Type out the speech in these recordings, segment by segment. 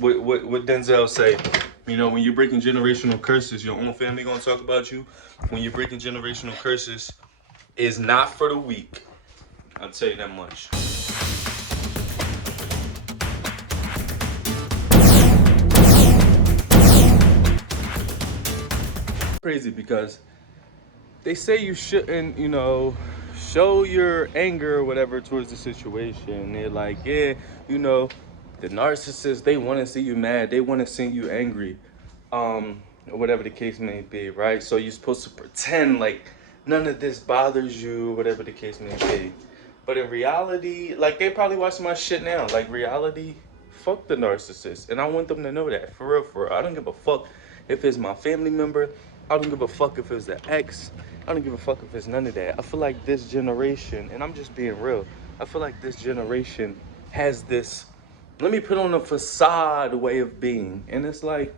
what Denzel say? You know, when you're breaking generational curses, your own family gonna talk about you. When you're breaking generational curses, is not for the weak. I'll tell you that much. Crazy because they say you shouldn't, you know, show your anger or whatever towards the situation. They're like, yeah, you know, the narcissists, they want to see you mad, they want to see you angry, or whatever the case may be, right? So you're supposed to pretend like none of this bothers you, whatever the case may be. But in reality, like, they probably watching my shit now. Like, reality, fuck the narcissist. And I want them to know that. For real, for real. I don't give a fuck if it's my family member. I don't give a fuck if it's the ex. I don't give a fuck if it's none of that. I feel like this generation, and I'm just being real, I feel like this generation has this, let me put on a facade way of being. And it's like,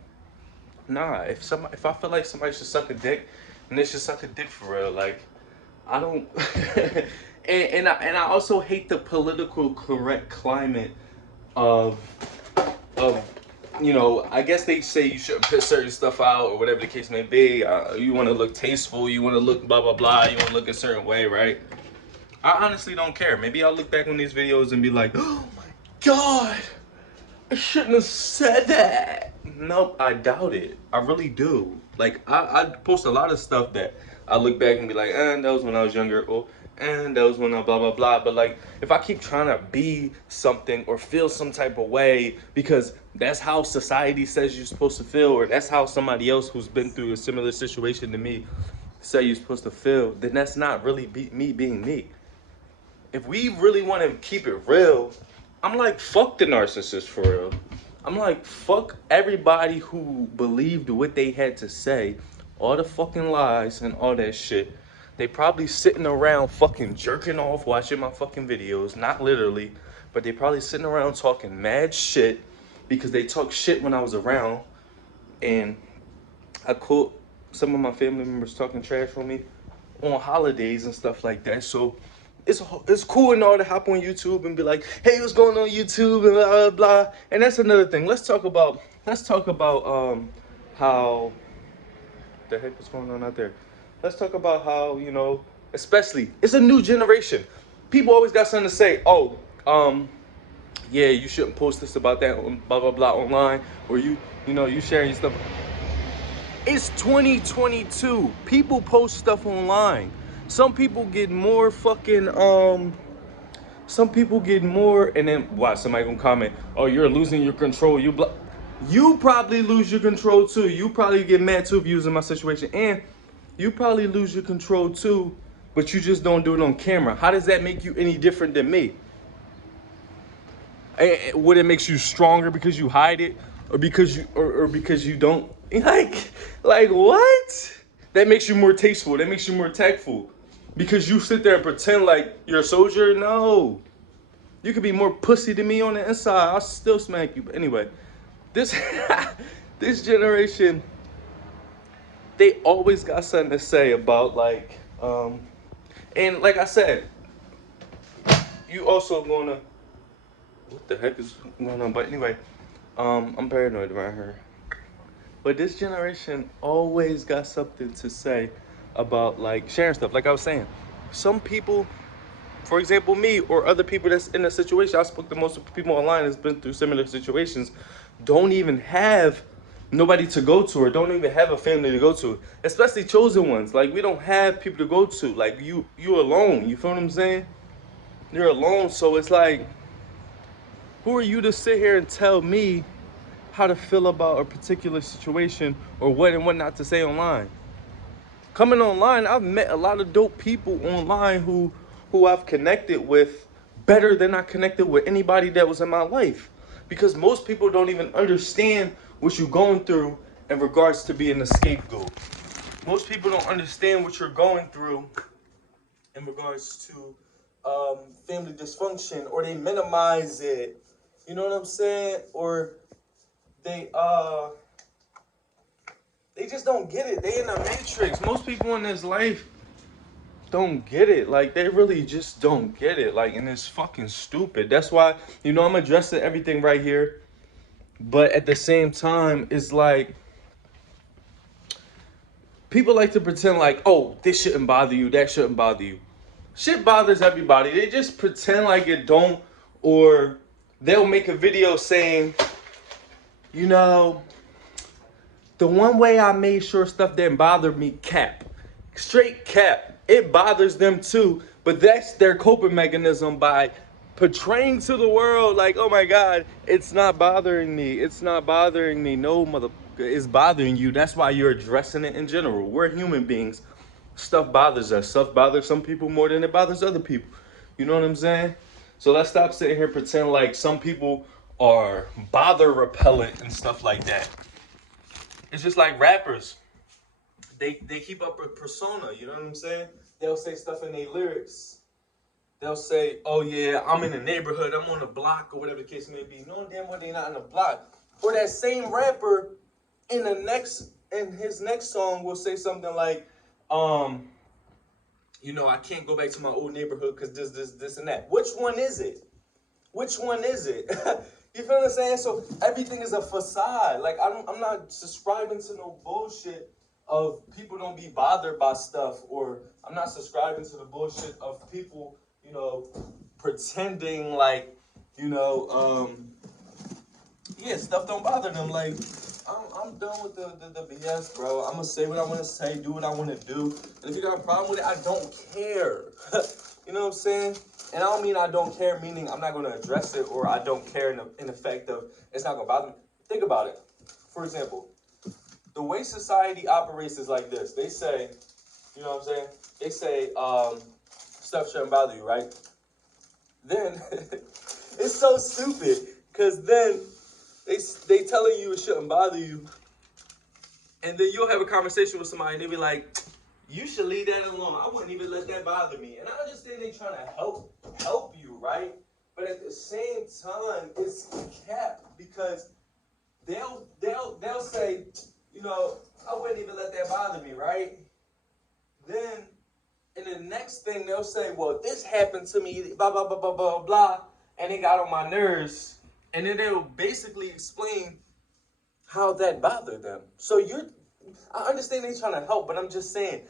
nah, if I feel like somebody should suck a dick, then they should suck a dick for real. Like, I don't and I also hate the political correct climate of of you know, I guess they say you shouldn't put certain stuff out or whatever the case may be. You want to look tasteful, you want to look blah blah blah, you want to look a certain way, right? I honestly don't care. Maybe I'll look back on these videos and be like, oh my god, I shouldn't have said that. Nope, I doubt it. I really do. Like, I post a lot of stuff that I look back and be like, that was when I was younger, or and that was when I blah blah blah. But like, if I keep trying to be something or feel some type of way because that's how society says you're supposed to feel, or that's how somebody else who's been through a similar situation to me say you're supposed to feel, then that's not really me being me. If we really want to keep it real, I'm like, fuck the narcissist for real. I'm like, fuck everybody who believed what they had to say, all the fucking lies and all that shit. They probably sitting around fucking jerking off watching my fucking videos, not literally, but they probably sitting around talking mad shit because they talk shit when I was around, and I caught some of my family members talking trash on me on holidays and stuff like that. So it's cool and all to hop on YouTube and be like, hey, what's going on YouTube and blah blah blah. And that's another thing. Let's talk about how the heck is going on out there. Let's talk about how, you know, especially it's a new generation. People always got something to say. Oh, yeah, you shouldn't post this about that blah blah blah online, or you know, you sharing your stuff. It's 2022. People post stuff online. Some people get more fucking some people get more, and then watch somebody gonna comment, oh, you're losing your control. You probably lose your control too. You probably get mad too if you was in my situation. And you probably lose your control too, but you just don't do it on camera. How does that make you any different than me? Would it makes you stronger because you hide it, or because you don't like what? That makes you more tasteful. That makes you more tactful because you sit there and pretend like you're a soldier. No, you could be more pussy than me on the inside. I'll still smack you. But anyway, this this generation, they always got something to say about like and like I said, you also gonna, what the heck is going on? But anyway, I'm paranoid around her. But this generation always got something to say about like sharing stuff. Like I was saying, some people, for example, me or other people that's in a situation, I spoke to most of the people online that's been through similar situations, don't even have nobody to go to, or don't even have a family to go to, especially chosen ones. Like, we don't have people to go to. Like, you're alone. You feel what I'm saying? You're alone. So it's like, who are you to sit here and tell me how to feel about a particular situation or what and what not to say online? Coming online, I've met a lot of dope people online who I've connected with better than I connected with anybody that was in my life. Because most people don't even understand what you're going through in regards to being a scapegoat. Most people don't understand what you're going through in regards to family dysfunction, or they minimize it. You know what I'm saying? Or they they just don't get it. They in the matrix. Most people in this life don't get it. Like, they really just don't get it. Like, and it's fucking stupid. That's why, you know, I'm addressing everything right here. But at the same time, it's like people like to pretend like, oh, this shouldn't bother you, that shouldn't bother you. Shit bothers everybody. They just pretend like it don't, or they'll make a video saying, you know, the one way I made sure stuff didn't bother me, cap. Straight cap. It bothers them too, but that's their coping mechanism by portraying to the world like, oh my God, it's not bothering me. It's not bothering me. No, mother, it's bothering you. That's why you're addressing it in general. We're human beings. Stuff bothers us. Stuff bothers some people more than it bothers other people. You know what I'm saying? So let's stop sitting here pretend like some people are bother repellent and stuff like that. It's just like rappers. They keep up a persona, you know what I'm saying? They'll say stuff in their lyrics. They'll say, oh yeah, I'm in the neighborhood, I'm on the block, or whatever the case may be. Knowing damn well they're not in the block. Or that same rapper in his next song will say something like, you know, I can't go back to my old neighborhood because this, and that. Which one is it? Which one is it? You feel what I'm saying? So everything is a facade. Like I'm not subscribing to no bullshit of people don't be bothered by stuff, or I'm not subscribing to the bullshit of people, you know, pretending like, you know, yeah, stuff don't bother them. Like I'm done with the BS, bro. I'm gonna say what I want to say, do what I want to do, and if you got a problem with it, I don't care. You know what I'm saying? And I don't mean I don't care, meaning I'm not going to address it, or I don't care in effect of it's not going to bother me. Think about it. For example, the way society operates is like this. They say, you know what I'm saying? They say stuff shouldn't bother you, right? Then it's so stupid because then they telling you it shouldn't bother you, and then you'll have a conversation with somebody and they'll be like, you should leave that alone. I wouldn't even let that bother me. And I understand they trying to help you, right? But at the same time, it's cap, because they'll say, you know, I wouldn't even let that bother me, right? Then in the next thing they'll say, well, this happened to me, blah blah blah blah blah blah, and it got on my nerves. And then they'll basically explain how that bothered them. So I understand they're trying to help, but I'm just saying,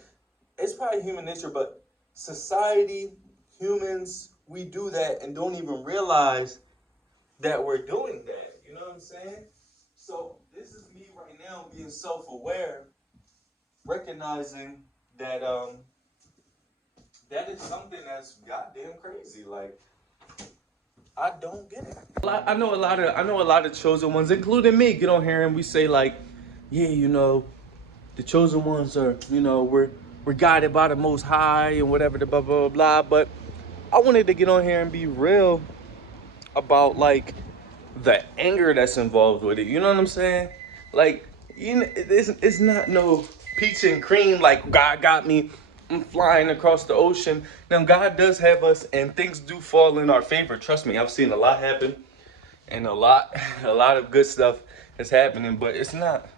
it's probably human nature, but society, humans, we do that and don't even realize that we're doing that. You know what I'm saying? So this is me right now being self-aware, recognizing that that is something that's goddamn crazy. Like, I don't get it. I know a lot of chosen ones, including me, get on here and we say like, yeah, you know, the chosen ones are, you know, we're guided by the Most High and whatever, the blah, blah, blah, blah. But I wanted to get on here and be real about, like, the anger that's involved with it. You know what I'm saying? Like, you know, it's not no peach and cream, like, God got me, I'm flying across the ocean. Now, God does have us, and things do fall in our favor. Trust me, I've seen a lot happen, and a lot of good stuff is happening, but it's not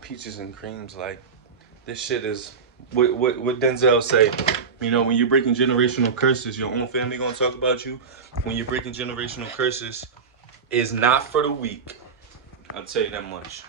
peaches and creams. Like, this shit is what Denzel say. You know, when you're breaking generational curses, your own family gonna talk about you. When you're breaking generational curses, is not for the weak. I'll tell you that much.